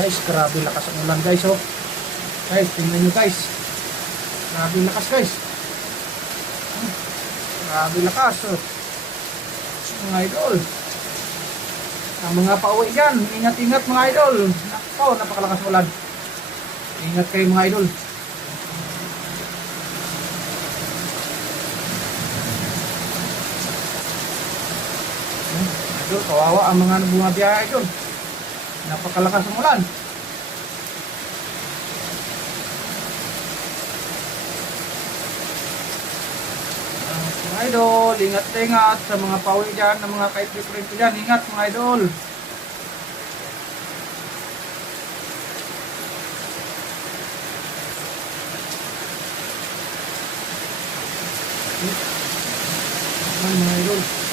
Guys, grabe lakas ang ulan guys, oh. Guys, tingnan nyo guys. Grabe lakas guys. Grabe lakas, oh. Mga idol. Ang mga pauwi dyan, ingat-ingat mga idol. Nako, napakalakas ulan. Ingat kayo mga idol. Idol, kawawa ang mga bumabiyahe idol. Napakalakas ng ulan. Mga idol, ingat-ingat sa mga pauwi dyan, ng mga kaibigan ko dyan. Ingat mga idol. Mga idol.